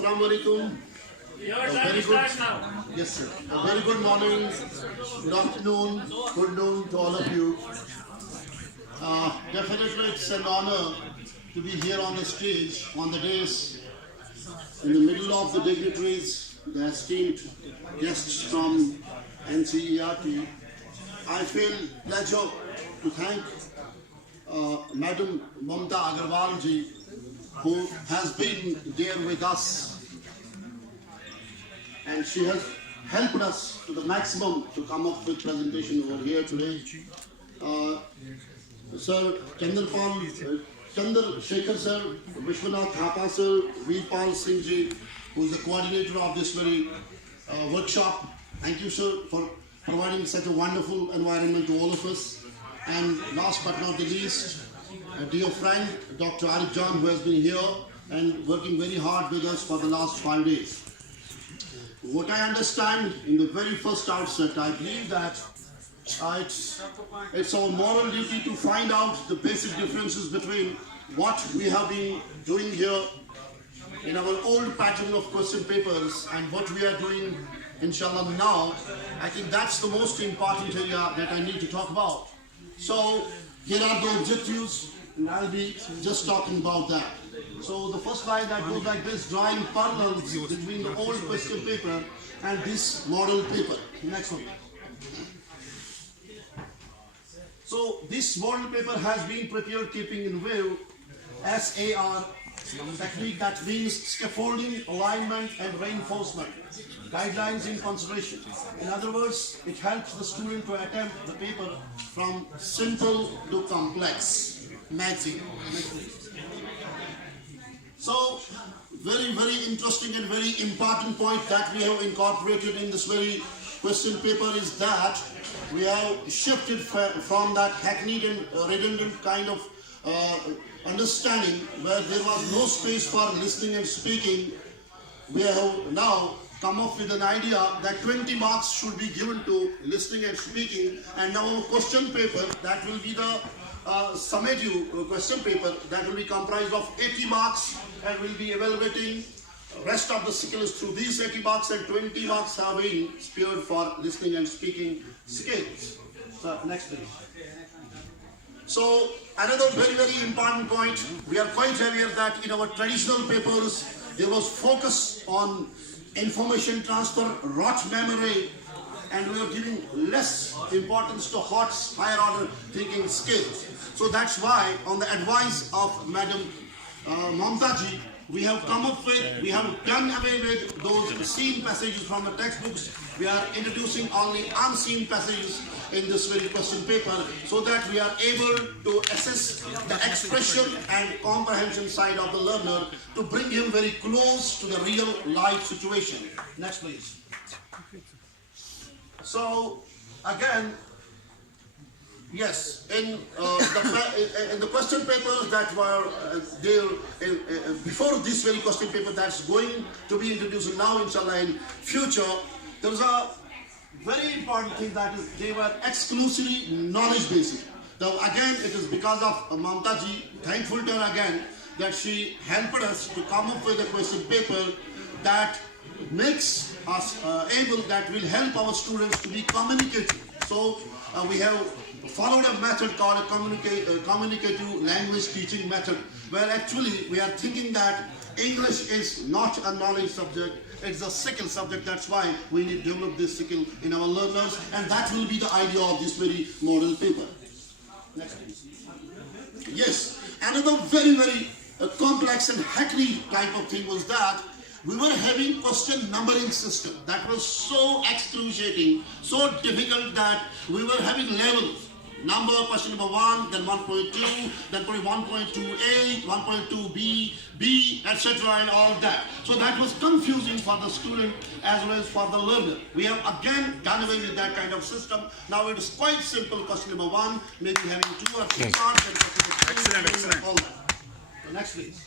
Assalamu alaikum. Very good. Yes, sir. A very good morning, good afternoon, good noon to all of you. Definitely, it's an honor to be here on the stage, on the dais, in the middle of the dignitaries, the esteemed guests from NCERT. I feel pleasure to thank Madam Mamta Agarwal ji, who has been there with us, and she has helped us to the maximum to come up with presentation over here today. Sir Chandrapal, Chandrasekhar sir, Vishwanath Thapa sir, Veerpal Singh ji, who is the coordinator of this very workshop. Thank you, sir, for providing such a wonderful environment to all of us. And last but not the least, a dear friend, Dr. Arif John, who has been here and working very hard with us for the last 5 days. What I understand in the very first outset, I believe that it's our moral duty to find out the basic differences between what we have been doing here in our old pattern of question papers and what we are doing, inshallah, now. I think that's the most important area that I need to talk about. So here are the objectives, and I'll be just talking about that. So the first slide that goes like this, drawing parallels between the old question paper and this model paper. Next one. So this model paper has been prepared keeping in view SAR technique, that means scaffolding, alignment and reinforcement, guidelines in consideration. In other words, it helps the student to attempt the paper from simple to complex. Maxing. So, very, very interesting and very important point that we have incorporated in this very question paper is that we have shifted from that hackneyed and redundant kind of understanding where there was no space for listening and speaking. We have now come up with an idea that 20 marks should be given to listening and speaking, and now a question paper that will be the summative question paper that will be comprised of 80 marks and will be evaluating rest of the skills through these 80 marks, and 20 marks have been spared for listening and speaking skills. Next please. So another very, very important point, we are quite aware that in our traditional papers there was focus on information transfer, rote memory, and we are giving less importance to HOTS, higher order thinking skills. So that's why, on the advice of Madam Mamta ji, we have come up with, we have done away with those seen passages from the textbooks. We are introducing only unseen passages in this very question paper, so that we are able to assess the expression and comprehension side of the learner to bring him very close to the real life situation. Next please. So again, yes, in the question papers that were there before this very question paper that's going to be introduced now, inshallah, in future, there was a very important thing, that is they were exclusively knowledge based. Now again, it is because of Mamta ji, thankful to her again, that she helped us to come up with a question paper that makes us able, that will help our students to be communicative. So we have followed a method called a communicative language teaching method, where actually we are thinking that English is not a knowledge subject, it's a skill subject. That's why we need to develop this skill in our learners, and that will be the idea of this very model paper. Next please. Yes, another very, very complex and hackneyed type of thing was that we were having question numbering system that was so excruciating, so difficult, that we were having levels. Number, question number 1, then 1.2, then probably 1.2a, 1.2b, b, etc. and all that. So that was confusing for the student as well as for the learner. We have again done away with that kind of system. Now it is quite simple. Question number 1, maybe having 2 or 3 parts, and question number 2, excellent. All that. So next please.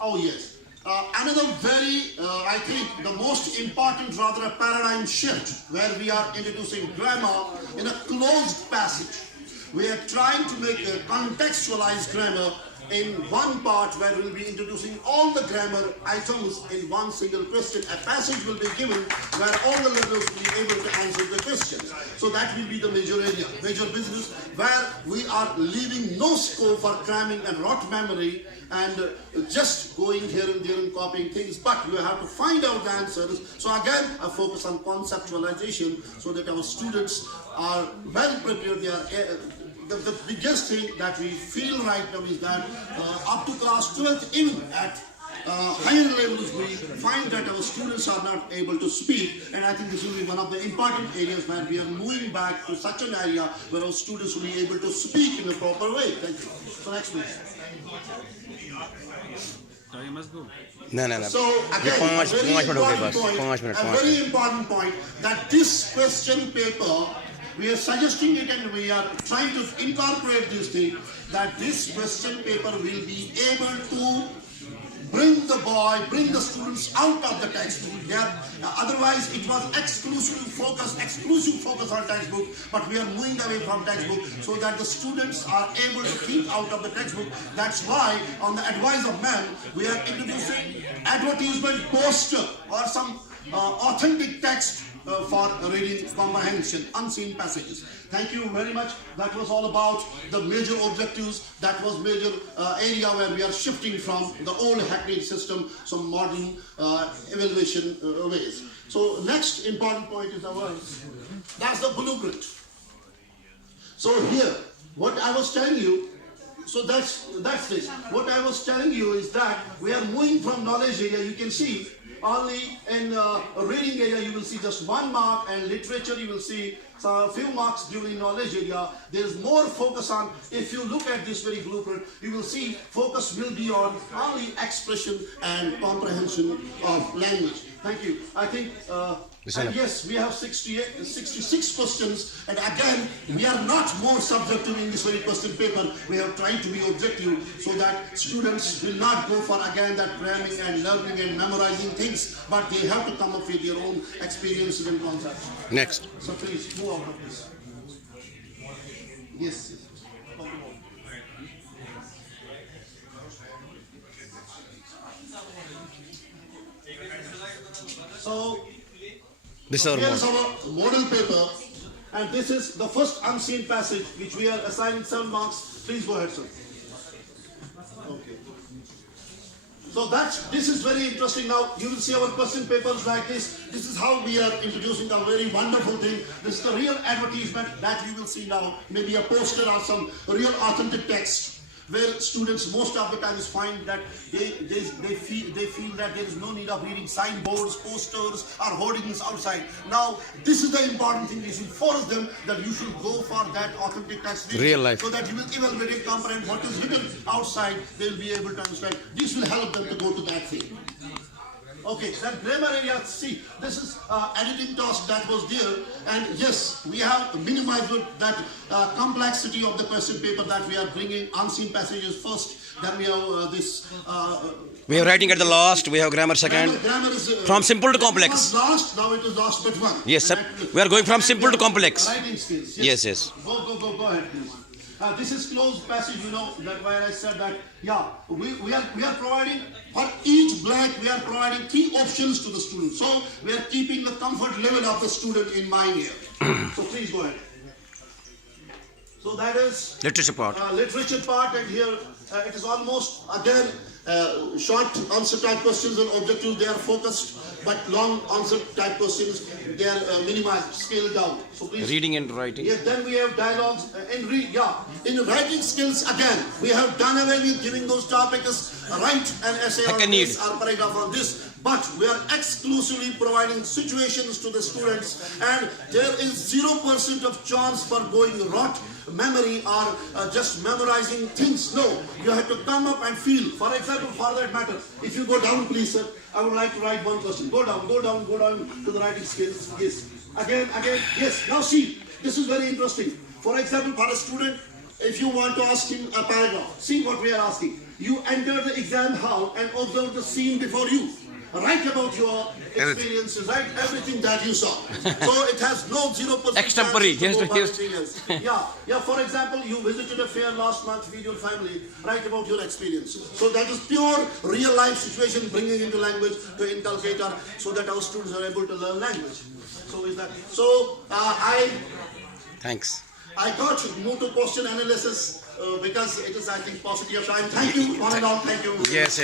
Oh yes. Another very, I think, the most important, rather a paradigm shift, where we are introducing grammar in a closed passage. We are trying to make a contextualized grammar in one part where we'll be introducing all the grammar items in one single question. A passage will be given where all the learners will be able to answer the questions. So that will be the major area, major business, where we are leaving no scope for cramming and rote memory and just going here and there and copying things, but you have to find out the answers. So again, a focus on conceptualization so that our students are well prepared. They are the biggest thing that we feel right now is that up to class 12th, even at higher levels, we find that our students are not able to speak, and I think this will be one of the important areas where we are moving back to such an area where our students will be able to speak in a proper way. Thank you. So next please. No. So again, a very important point that this question paper, we are suggesting it and we are trying to incorporate this thing, that this question paper will be able to bring the students out of the textbook. Otherwise, it was exclusive focus on textbook, but we are moving away from textbook so that the students are able to keep out of the textbook. That's why, on the advice of men, we are introducing advertisement poster or some authentic text for reading comprehension, unseen passages. Thank you very much. That was all about the major objectives. That was major area where we are shifting from the old hackneyed system, some modern evaluation ways. So next important point is that's the blueprint. So here, what I was telling you, so that's this. What I was telling you is that we are moving from knowledge area. You can see only in reading area you will see just 1 mark, and literature you will see a few marks during knowledge area. There is more focus on, if you look at this very blueprint, you will see focus will be on only expression and comprehension of language. Thank you. I think, and yes, we have 66 questions, and again, we are not more subjective in this very question paper. We have tried to be objective so that students will not go for again that cramming and learning and memorizing things, but they have to come up with their own experiences and concepts. Next. So please move out of this. Yes. So this is here's our model paper, and this is the first unseen passage which we are assigning 7 marks. Please go ahead, sir. Okay. So this is very interesting. Now you will see our question papers like this. This is how we are introducing a very wonderful thing. This is the real advertisement that you will see now. Maybe a poster or some real authentic text, where students most of the times find that they feel that there is no need of reading signboards, posters or hoardings outside. Now this is the important thing. You should force them that you should go for that authentic text, real life, so that you will evaluate and comprehend what is written outside. They will be able to understand. This will help them to go to that thing. Okay, then grammar area, see, this is editing task that was there, and yes, we have minimized that complexity of the question paper, that we are bringing unseen passages first, then we have this... we have writing at the last, we have grammar second, grammar is, from simple to complex. Last, now it is last but one. Yes, sir. We are going from simple to complex. Writing skills. Yes. Go ahead, please. This is closed passage, you know, that where I said that, yeah, we are providing, for each blank, we are providing 3 options to the student. So, we are keeping the comfort level of the student in mind here. So, please go ahead. So, that is literature part. And here it is almost, again, short answer type questions and objectives, they are focused, but long answer type questions, they are minimized, scaled down. So please. Reading and writing. Yes, then we have dialogues in writing skills, again, we have done away with giving those topics, write an essay on this or paragraph on this, but we are exclusively providing situations to the students, and there is 0% of chance for going rote memory or just memorizing things. No, you have to come up and feel. For example, for that matter, if you go down, please, sir, I would like to write one question. Go down to the writing skills. Yes. Again, yes. Now see, this is very interesting. For example, for a student, if you want to ask him a paragraph, see what we are asking. You enter the exam hall and observe the scene before you. write about your experiences, write everything that you saw. So it has no 0% Extempore. chance to go Yes, by opinions. Yeah. For example, you visited a fair last month with your family. Write about your experience. So that is pure real life situation, bringing into language to inculcate so that our students are able to learn language. So is that? So Thanks. I thought to move to question analysis because it is, I think, paucity of time. Thank you, one and all. Thank you. Yes.